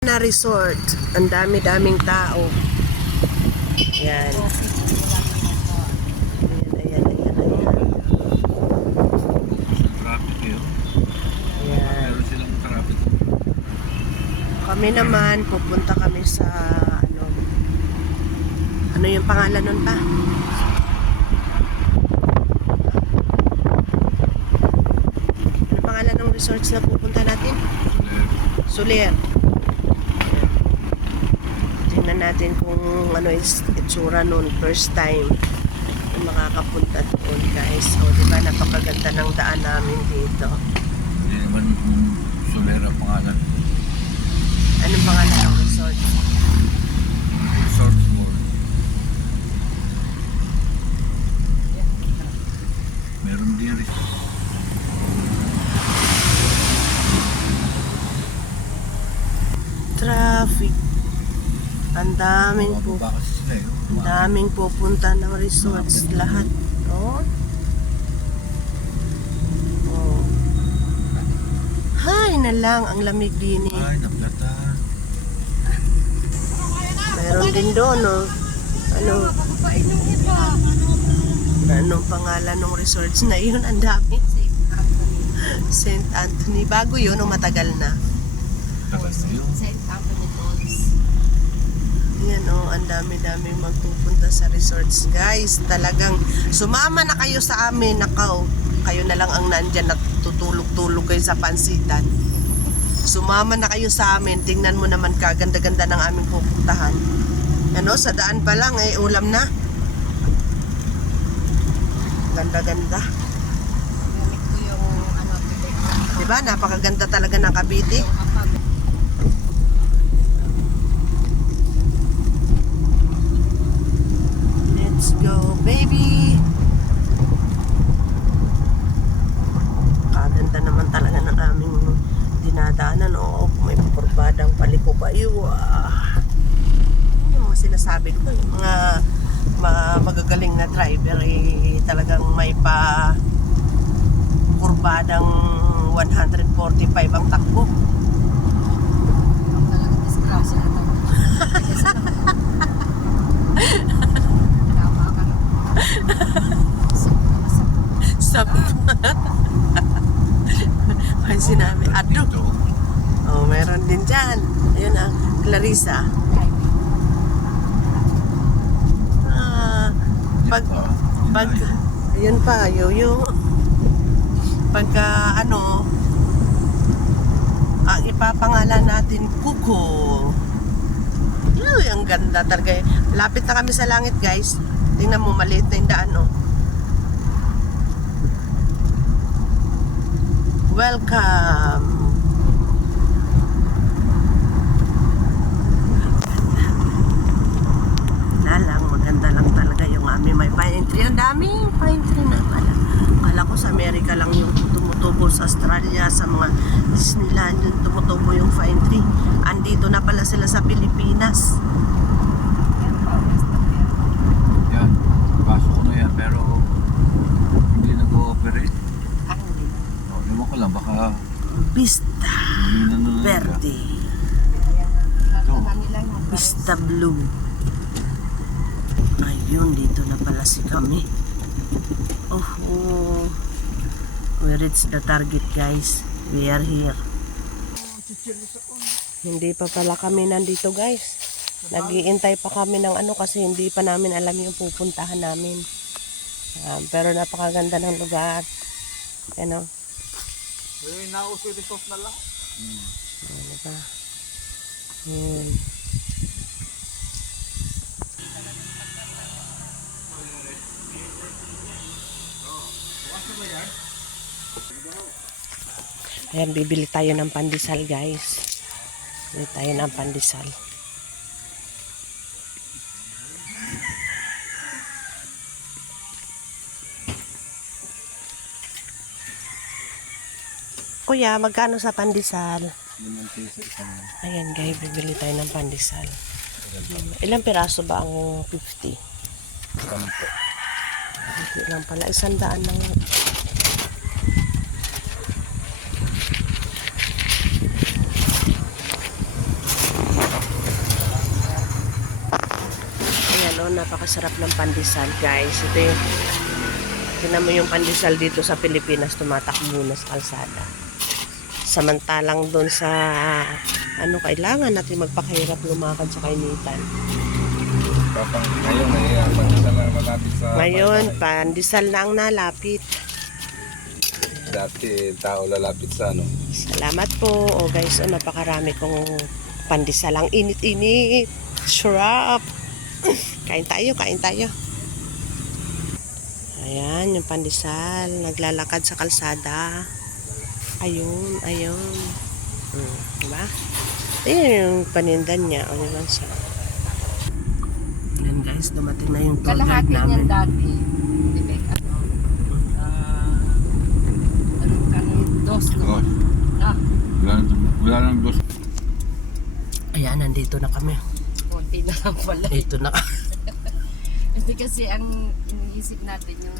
Na resort, ang dami-daming tao. Yan. Ayan. Traffic yun. Ayan. Meron silang traffic. Kami naman, pupunta kami sa ano yung pangalan nun pa? Ano pangalan ng resorts na pupunta natin? Soler. Tingnan natin kung ano is itsura nun first time na makakapunta doon, guys. O diba, napakaganda ng daan namin dito. Hindi naman Solera pangalan. Anong pangalan ng resort? Resort World. Meron din rin. Traffic. Ang daming Mababa kasi sila eh. ang daming pupunta ng resorts lahat. Oh. Oh. Hay na lang ang lamig din eh. Ay, naplata. Meron din doon, no? Anong pangalan ng resorts na yun? Ang dami. St. Anthony. Bago yun o matagal na? Tagal na yun. St. Anthony Falls. Yan o, ang dami-dami magpupunta sa resorts. Guys, talagang sumama na kayo sa amin. Nakaw, kayo na lang ang nandyan na tutulog-tulog kayo sa pansitan. Sumama na kayo sa amin. Tingnan mo naman kaganda-ganda ng aming pupuntahan. Ano, sa daan pa lang eh, ulam na. Ganda-ganda. Gamit ko yung Diba? Napakaganda talaga ng Cavite. Let's go, baby! Kaganda naman talaga ng aming dinadaanan. Oo, may purbadang paliko kayo. Yung mga sinasabi ko, yung mga magagaling na driver eh, talagang may pa kurbadang 145 ang takbo. talagang disgrasya na ito. Tama ka lang. Sabi ay sinabi, ado. Dito. Oh, meron din dyan. Ayun ang Clarissa. Pag, ayun pa, yoyo. Pagka, ang ipapangalan natin, Kuko. Uy, ang ganda talaga. Lapit na kami sa langit, guys. Tingnan mo, maliit na yung daan, oh. Welcome. Maganda lang talaga yung aming may pine tree. Ang daming pine tree na pala. Kala ko sa Amerika lang yung tumutubo, sa Australia, sa mga Disneyland yung tumutubo yung pine tree. Andito na pala sila sa Pilipinas. Yan. Pasok ko na yan pero hindi nag-ooperate. Ewan ko lang baka Vista hindi na nalaga. Verde. Vista Blue. Ayun, dito na pala si kami. Oh, we reached the target, guys. We are here. Hindi pa pala kami nandito, guys. Nag-iintay pa kami ng kasi hindi pa namin alam yung pupuntahan namin. Pero napakaganda ng lugar. Ano? Nauso resort na lang. Ano ba? Yun. Ayan, bibili tayo ng pandesal, guys. Bibili tayo ng pandesal. Kuya, magkano sa pandesal? 5 piso isang. Ayan, guys, bibili tayo ng pandesal. Ilang piraso ba ang 50? Sampo. Hindi lang pala, 100 lang. napakasarap ng pandesal, guys. Ito yung, tingnan mo yung pandesal dito sa Pilipinas, tumatakbo na sa kalsada. Samantalang doon sa, kailangan natin magpakahirap lumakad sa kainitan. Ngayon, pandesal lang malapit sa Ngayon, pandesal na ang nalapit. Dati, tao lalapit sa Salamat po. O guys, napakarami kong pandesal. Ang init-init. Sarap. Kain tayo, kain tayo. Ayan, yung pandesal. Naglalakad sa kalsada. Ayun, ayun. Diba? Ayan yung panindan niya. O, diba siya? Ayan guys, dumating na yung tour guide Kalahati namin. niyan dati. Di ba, dos, no? Oh, Ah, wala nang dos. Ayan, nandito na kami. konti na lang pala. Ito na. Hindi kasi ang iniisip natin yung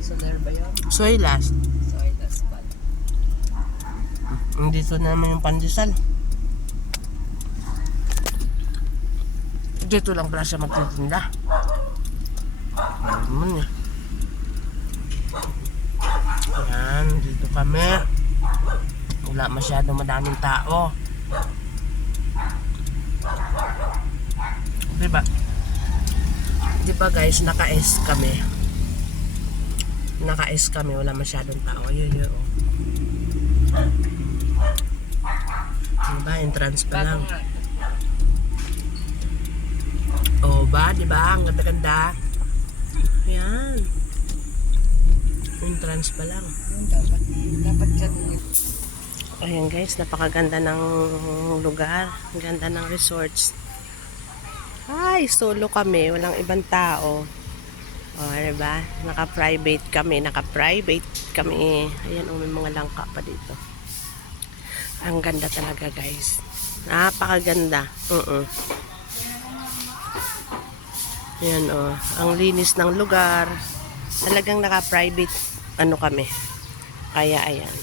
solar ba yun? Soylas. Solar pala. Dito na naman yung pandesal. Dito lang pala siya magtitinda. Ayun naman eh. Ayan, dito kami. Wala masyadong madaming tao. Diba? Diba guys, naka-S kami. Naka-S kami, wala masyadong tao. Yun. Diba, entrance pa lang. Bago nga. O ba, diba? Ang ganda-ganda. Ayan. Entrance pa lang. Dapat ganun. Ayan guys, napakaganda ng lugar. Ang ganda ng resorts. Ay, solo kami. Walang ibang tao. O, diba? Naka-private kami. Ayan, may mga langka pa dito. Ang ganda talaga guys. Napakaganda. Ayan ang linis ng lugar. Talagang naka-private kami. Kaya ayan.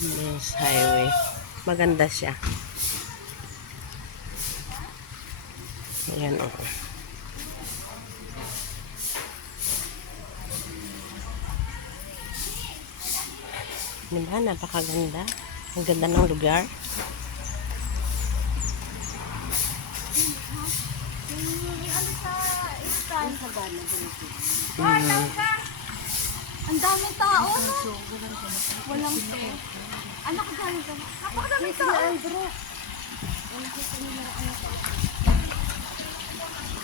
Yes, highway. Maganda siya. Ayan Diba? Napakaganda. Ang ganda ng lugar. Ang daming tao, no? Walang pe. Anak, galing ka. Napakadaming tao.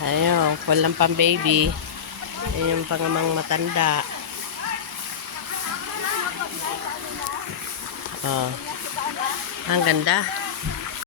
Ayun, walang pang baby. Ayun yung pangamang matanda. Oh. Ang ganda.